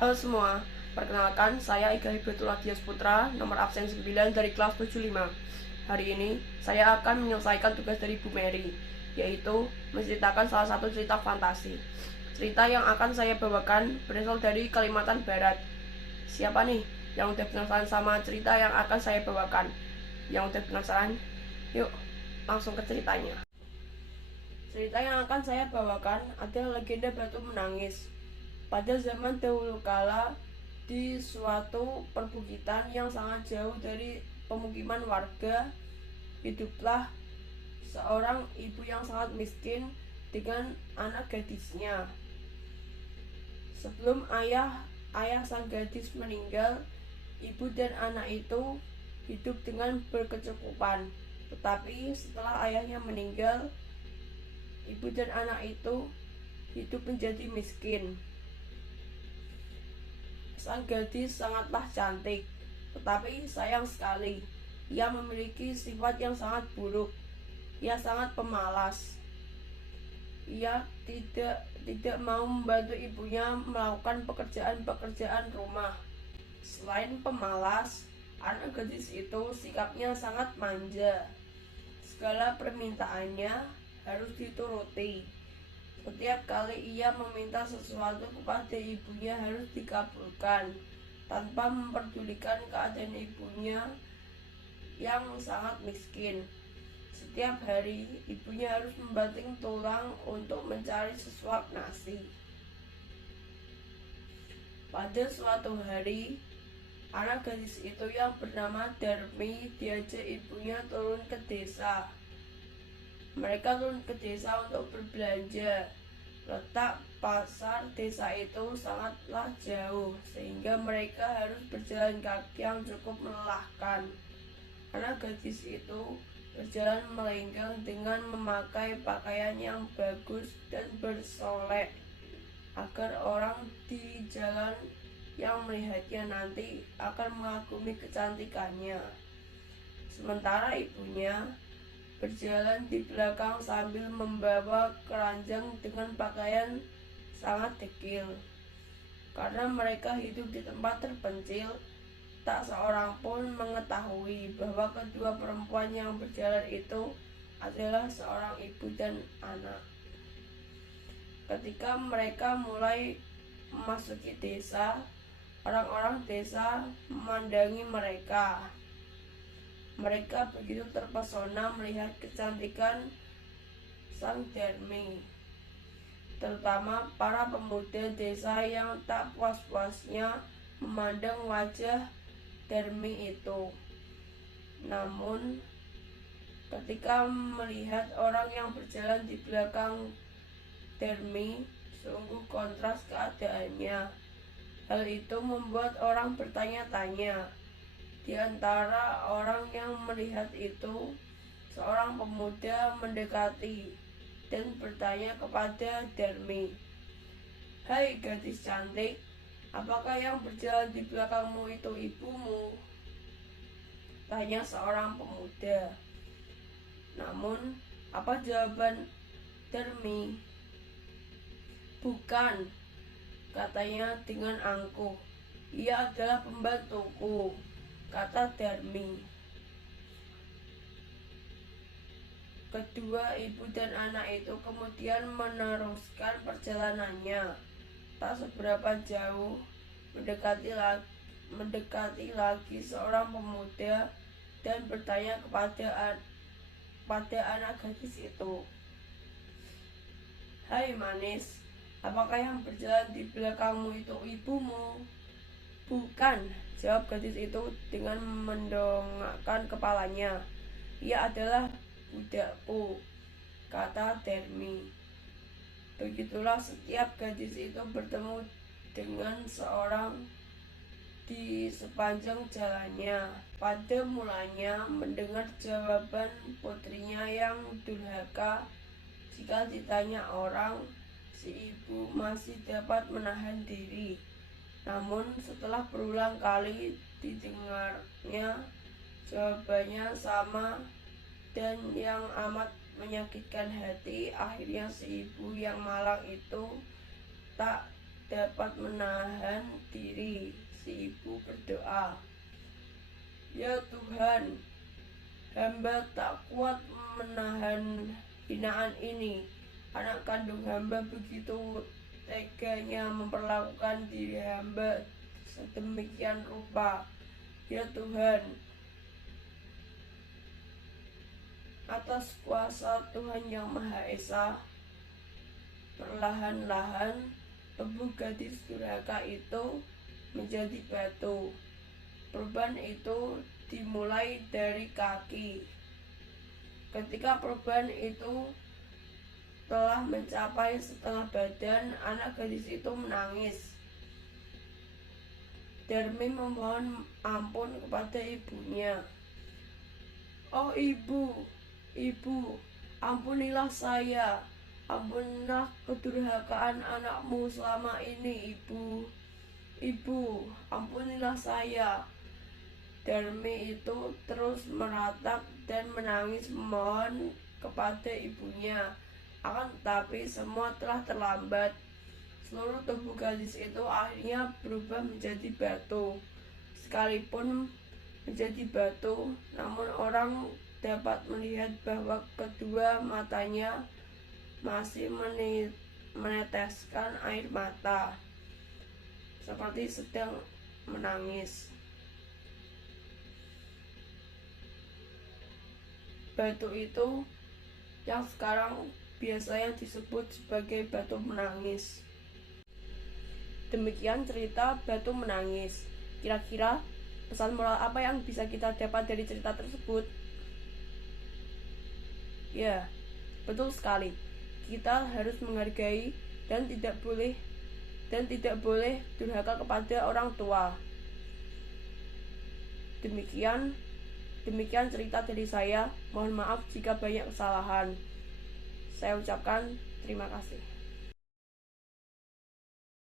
Halo semua, perkenalkan saya Ika Hibratullah Dias Putra, nomor absen 9 dari kelas 75. Hari ini saya akan menyelesaikan tugas dari Bu Mary, yaitu menceritakan salah satu cerita fantasi. Cerita yang akan saya bawakan berasal dari Kalimantan Barat. Siapa nih yang udah penasaran sama cerita yang akan saya bawakan? Yang udah penasaran? Yuk, langsung ke ceritanya. Cerita yang akan saya bawakan adalah legenda batu menangis. Pada zaman dahulu kala, di suatu perbukitan yang sangat jauh dari pemukiman warga, hiduplah seorang ibu yang sangat miskin dengan anak gadisnya. Sebelum ayah sang gadis meninggal, ibu dan anak itu hidup dengan berkecukupan. Tetapi setelah ayahnya meninggal, ibu dan anak itu hidup menjadi miskin. Sang gadis sangatlah cantik, tetapi sayang sekali, ia memiliki sifat yang sangat buruk. Ia sangat pemalas. Ia tidak mau membantu ibunya melakukan pekerjaan-pekerjaan rumah. Selain pemalas, anak gadis itu sikapnya sangat manja. Segala permintaannya harus dituruti. Setiap kali ia meminta sesuatu kepada ibunya harus dikabulkan, tanpa memperdulikan keadaan ibunya yang sangat miskin. Setiap hari ibunya harus membanting tulang untuk mencari sesuap nasi. Pada suatu hari, anak gadis itu yang bernama Darmi diajak ibunya turun ke desa. Mereka turun ke desa untuk berbelanja. Letak pasar desa itu sangatlah jauh, sehingga mereka harus berjalan kaki yang cukup melelahkan. Anak gadis itu berjalan melenggang dengan memakai pakaian yang bagus dan bersolek, agar orang di jalan yang melihatnya nanti akan mengagumi kecantikannya. Sementara ibunya berjalan di belakang sambil membawa keranjang dengan pakaian sangat dekil. Karena mereka hidup di tempat terpencil, tak seorang pun mengetahui bahwa kedua perempuan yang berjalan itu adalah seorang ibu dan anak. Ketika mereka mulai memasuki desa, orang-orang desa memandangi mereka. Mereka begitu terpesona melihat kecantikan sang Darmi, terutama para pemuda desa yang tak puas-puasnya memandang wajah Darmi itu. Namun, ketika melihat orang yang berjalan di belakang Darmi, sungguh kontras keadaannya. Hal itu membuat orang bertanya-tanya. Di antara orang yang melihat itu, seorang pemuda mendekati dan bertanya kepada Darmi, "Hai gadis cantik, apakah yang berjalan di belakangmu itu ibumu?" Tanya seorang pemuda. Namun, apa jawaban Darmi? "Bukan," katanya dengan angkuh. "Ia adalah pembantuku," kata Darmi. Kedua ibu dan anak itu kemudian meneruskan perjalanannya. Tak seberapa jauh, mendekati lagi seorang pemuda dan bertanya pada anak gadis itu, "Hai manis, apakah yang berjalan di belakangmu itu ibumu?" "Bukan," jawab gadis itu dengan mendongakkan kepalanya. "Ia adalah budakku," kata Darmi. Begitulah setiap gadis itu bertemu dengan seorang di sepanjang jalannya. Pada mulanya mendengar jawaban putrinya yang durhaka, jika ditanya orang, si ibu masih dapat menahan diri. Namun setelah berulang kali didengarnya jawabannya sama dan yang amat menyakitkan hati, akhirnya si ibu yang malang itu tak dapat menahan diri. Si ibu berdoa, "Ya Tuhan, hamba tak kuat menahan hinaan ini. Anak kandung hamba begitu teganya memperlakukan diri hamba sedemikian rupa. Ya Tuhan, atas kuasa Tuhan yang Maha Esa." Perlahan-lahan tubuh gadis durhaka itu menjadi batu. Perubahan itu dimulai dari kaki. Ketika perubahan itu telah mencapai setengah badan, anak gadis itu menangis. Darmi memohon ampun kepada ibunya. "Oh ibu, ibu, ampunilah saya. Ampunilah kedurhakaan anakmu selama ini, ibu. Ibu, ampunilah saya." Darmi itu terus meratap dan menangis memohon kepada ibunya. Akan tetapi semua telah terlambat. Seluruh tubuh gadis itu akhirnya berubah menjadi batu. Sekalipun menjadi batu, namun orang dapat melihat bahwa kedua matanya masih meneteskan air mata, seperti sedang menangis. Batu itu yang sekarang biasanya disebut sebagai batu menangis. Demikian cerita batu menangis. Kira-kira pesan moral apa yang bisa kita dapat dari cerita tersebut? Ya, betul sekali. Kita harus menghargai dan tidak boleh durhaka kepada orang tua. Demikian cerita dari saya. Mohon maaf jika banyak kesalahan. Saya ucapkan terima kasih.